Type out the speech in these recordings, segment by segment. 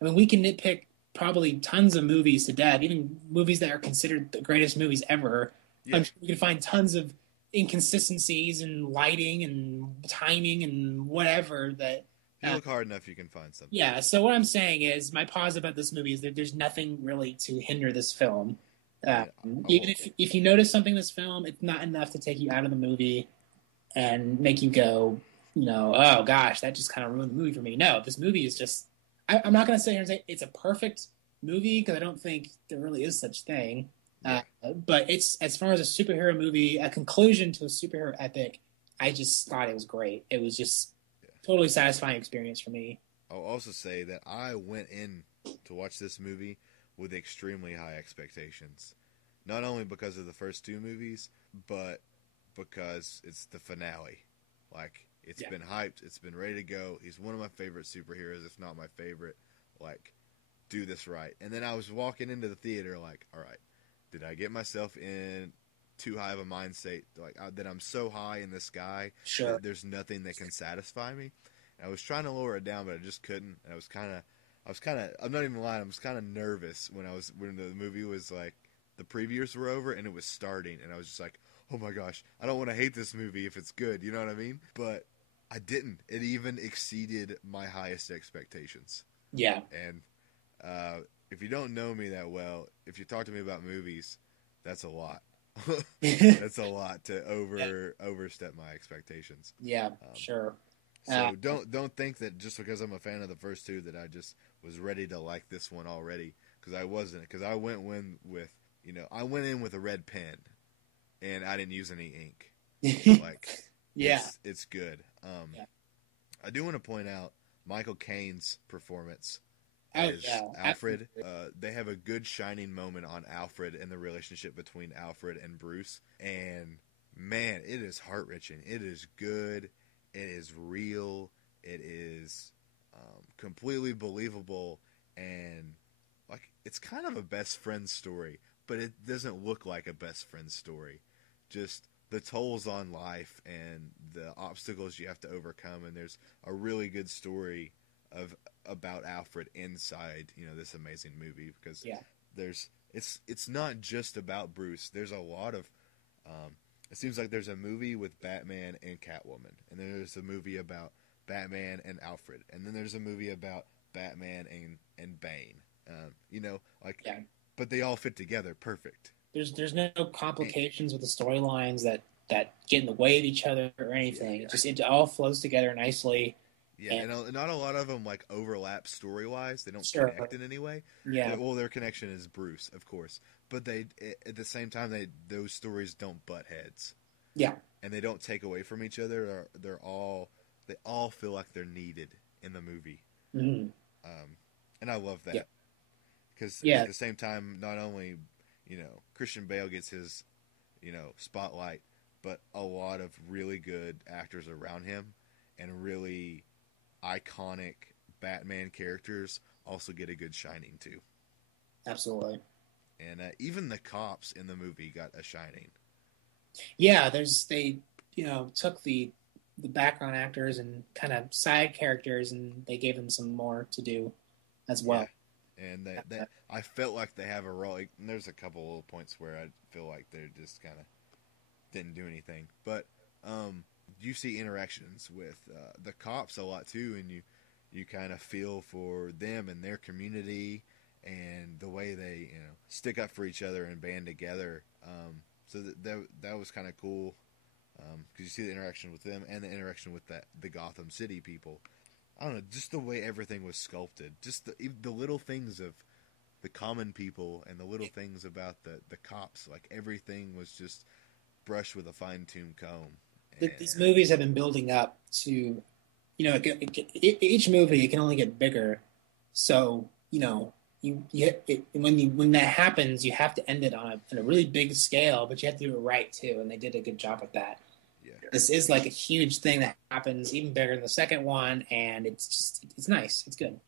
I mean, we can nitpick probably tons of movies to death, even movies that are considered the greatest movies ever. I'm Yeah. sure we can find tons of inconsistencies in lighting and timing and whatever that. If you look hard enough, you can find something. Yeah. So what I'm saying is, my positive about this movie is that there's nothing really to hinder this film. Yeah. Even if you notice something in this film, it's not enough to take you out of the movie and make you go, oh gosh, that just kind of ruined the movie for me. No, this movie is just. I'm not going to sit here and say it's a perfect movie because I don't think there really is such thing. Yeah. But it's as far as a superhero movie, a conclusion to a superhero epic. I just thought it was great. It was just Yeah. totally satisfying experience for me. I'll also say that I went in to watch this movie with extremely high expectations. Not only because of the first two movies, but because it's the finale. Like, it's Yeah. been hyped, it's been ready to go. He's one of my favorite superheroes, if not my favorite. Like, do this right. And then I was walking into the theater like, all right, did I get myself in too high of a mind state? Like, that I'm so high in the sky Sure. that there's nothing that can satisfy me. And I was trying to lower it down, but I just couldn't. And I'm not even lying. I was kind of nervous when the movie was like, the previews were over and it was starting, and I was just like, oh my gosh, I don't want to hate this movie if it's good. You know what I mean? But I didn't. It even exceeded my highest expectations. Yeah. And if you don't know me that well, if you talk to me about movies, that's a lot. That's a lot to Yeah. overstep my expectations. Yeah. Um, Sure. Uh, so don't think that just because I'm a fan of the first two that I just was ready to like this one already, because I wasn't. Because I went in with I went in with a red pen and I didn't use any ink. Like, yeah. it's good. Yeah. I do want to point out Michael Caine's performance Oh as yeah. Alfred. They have a good shining moment on Alfred and the relationship between Alfred and Bruce. And man, it is heart wrenching. It is good. It is real. It is completely believable. And like, it's kind of a best friend story, but it doesn't look like a best friend story. Just the tolls on life and the obstacles you have to overcome, and there's a really good story of about Alfred inside this amazing movie, because Yeah. it's not just about Bruce. There's a lot of it seems like there's a movie with Batman and Catwoman, and then there's a movie about Batman and Alfred, and then there's a movie about Batman and Bane. Like, Yeah. but they all fit together perfect. There's no And, complications with the storylines that get in the way of each other or yeah, anything. It all flows together nicely. yeah, And and not a lot of them like overlap story wise. They don't connect sure. in any way. Yeah. Well, their connection is Bruce, of course, but they at the same time those stories don't butt heads, Yeah. and they don't take away from each other. They all feel like they're needed in the movie, Mhm. and I love Yeah. that, because at Yeah. the same time, not only Christian Bale gets his spotlight, but a lot of really good actors around him and really iconic Batman characters also get a good shining too. Absolutely. And even the cops in the movie got a shining. Yeah. They took the background actors and kind of side characters and they gave them some more to do as Yeah, well. and I felt like they have a role. Like, there's a couple little points where I feel like they're just kind of didn't do anything, but you see interactions with the cops a lot too, and you kind of feel for them and their community and the way they stick up for each other and band together. So that was kind of cool, because you see the interaction with them and the interaction with the Gotham City people. I don't know, just the way everything was sculpted, just the little things of the common people and the little things about the cops. Like, everything was just brushed with a fine tuned comb. These And movies have been building up to, each movie it can only get bigger. So when that happens, you have to end it on a really big scale, but you have to do it right too, and they did a good job with that. yeah, This is like a huge thing that happens even bigger than the second one, and it's nice, it's good.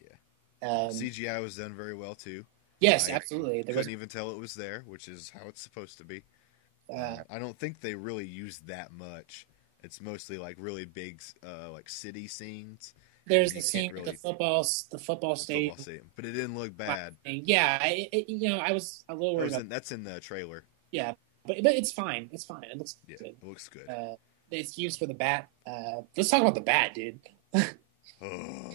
yeah. Um, CGI was done very well too. yes, I absolutely. There was couldn't even tell it was there, which is how it's supposed to be. uh, I don't think they really use that much. It's mostly like really big, like city scenes There's You the can't scene with really the football the football stadium. stadium, but it didn't look bad. Yeah, I was a little Or worried about. that's in the trailer. Yeah, but it's fine. It's fine. It looks Yeah, good. it looks good. It's used for the bat. Let's talk about the bat, dude. Oh,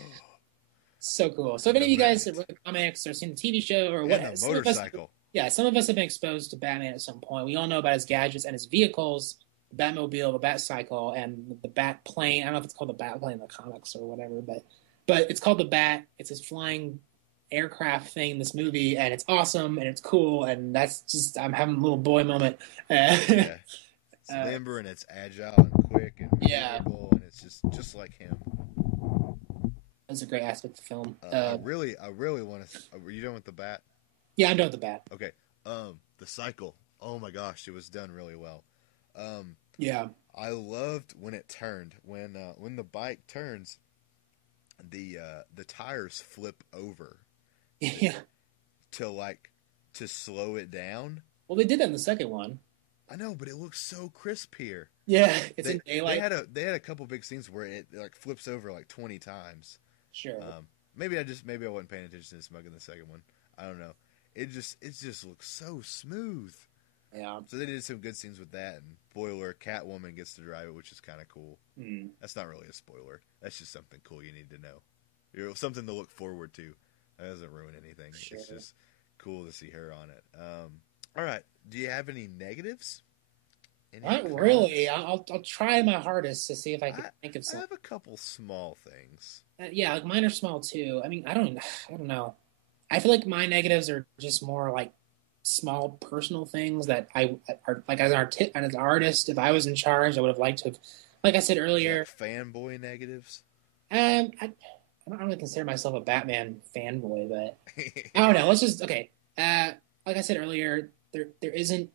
So cool. So if any of the you guys have bat read the comics or seen the TV show or and what, a some of us, motorcycle. yeah, some of us have been exposed to Batman at some point. We all know about his gadgets and his vehicles, the Batmobile, the Batcycle, and the Bat plane. I don't know if it's called the Bat plane in the comics or whatever, but it's called the Bat. It's his flying aircraft thing in this movie, and it's awesome and it's cool, and that's just I'm having a little boy moment. Yeah, it's limber and it's agile and quick and Yeah. maneuverable, and it's just like him. That's a great aspect of the film. I really want to. Were you done with the bat? Yeah, I'm done with the Bat. Okay. The cycle. Oh my gosh, it was done really well. Yeah. I loved when it turned. When the bike turns, the tires flip over Yeah. to slow it down. Well, they did that in the second one. I know, but it looks so crisp here. Yeah, it's in daylight. They had a couple big scenes where it like flips over like 20 times. Sure. Maybe I wasn't paying attention to Smug in the second one. I don't know. It just looks so smooth. Yeah. So they did some good scenes with that, and spoiler, Catwoman gets to drive it, which is kind of cool. Mm. That's not really a spoiler. That's just something cool you need to know. Something to look forward to. That doesn't ruin anything. Sure. It's just cool to see her on it. All right. Do you have any negatives? Not really. I'll try my hardest to see if I can think of I something. have a couple small things. Yeah, like mine are small too. I mean, I don't know. I feel like my negatives are just more like small personal things that I are like as an artist. If I was in charge, I would have liked to have, like I said earlier, Like fanboy negatives. I don't really consider myself a Batman fanboy, but I don't know. Let's just okay. Like I said earlier, there isn't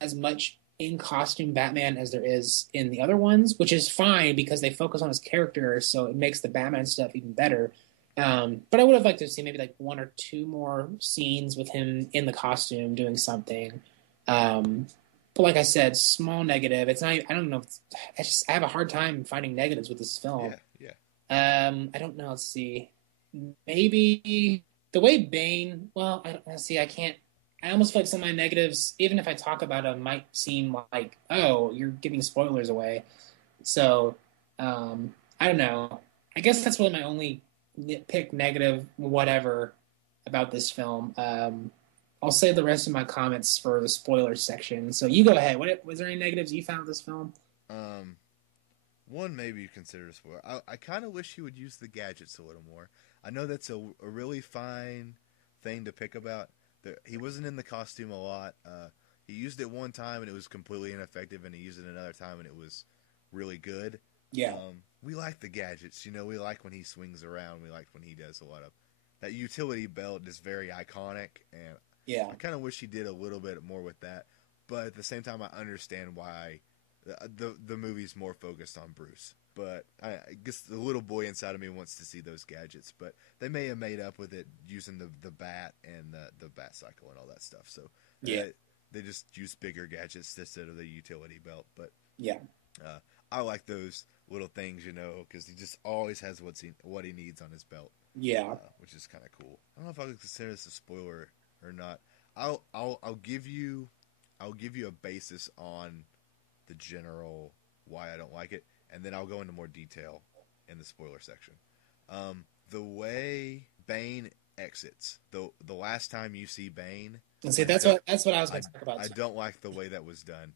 as much in costume Batman as there is in the other ones, which is fine because they focus on his character, so it makes the Batman stuff even better. But I would have liked to see maybe like one or two more scenes with him in the costume doing something. But like I said, small negative. It's not. I don't know. I have a hard time finding negatives with this film. Yeah. I don't know. Let's see. Maybe the way Bane. Well, I can't. I almost feel like some of my negatives, even if I talk about them, might seem like, oh, you're giving spoilers away. So, I don't know. I guess that's really my only nitpick, negative, whatever about this film. I'll save the rest of my comments for the spoiler section. So you go ahead. Was there any negatives you found with this film? One maybe you consider a spoiler. I kind of wish he would use the gadgets a little more. I know that's a really fine thing to pick about. He wasn't in the costume a lot. He used it one time and it was completely ineffective, and he used it another time and it was really good. Yeah. We like the gadgets. We like when he swings around. We like when he does a lot of that. Utility belt is very iconic, and yeah, I kind of wish he did a little bit more with that. But at the same time, I understand why the movie's more focused on Bruce. But I guess the little boy inside of me wants to see those gadgets. But they may have made up with it using the bat and the bat cycle and all that stuff. So yeah, they just use bigger gadgets instead of the utility belt. But yeah, I like those little things, because he just always has what he needs on his belt. Yeah, which is kind of cool. I don't know if I would consider this a spoiler or not. I'll give you a basis on the general why I don't like it, and then I'll go into more detail in the spoiler section. The way Bane exits, the last time you see Bane, and see that's what I was going to talk about. I don't like the way that was done,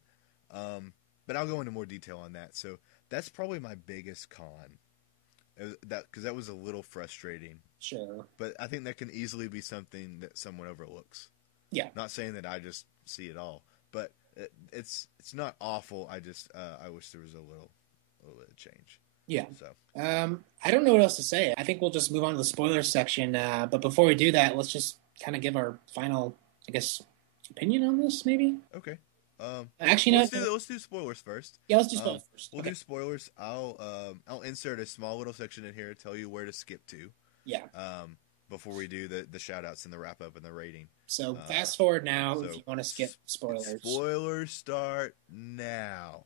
but I'll go into more detail on that. So that's probably my biggest con, because that was a little frustrating. Sure, but I think that can easily be something that someone overlooks. Yeah, not saying that I just see it all, but it's not awful. I just I wish there was a little bit of change. Yeah. So I don't know what else to say. I think we'll just move on to the spoiler section. But before we do that, let's just kind of give our final, I guess, opinion on this, maybe. Okay. Actually, let's do spoilers first. Yeah, let's do spoilers first. We'll do spoilers. I'll insert a small little section in here to tell you where to skip to. Yeah. Before we do the shout outs and the wrap up and the rating. So fast forward now if you want to skip spoilers. Spoilers start now.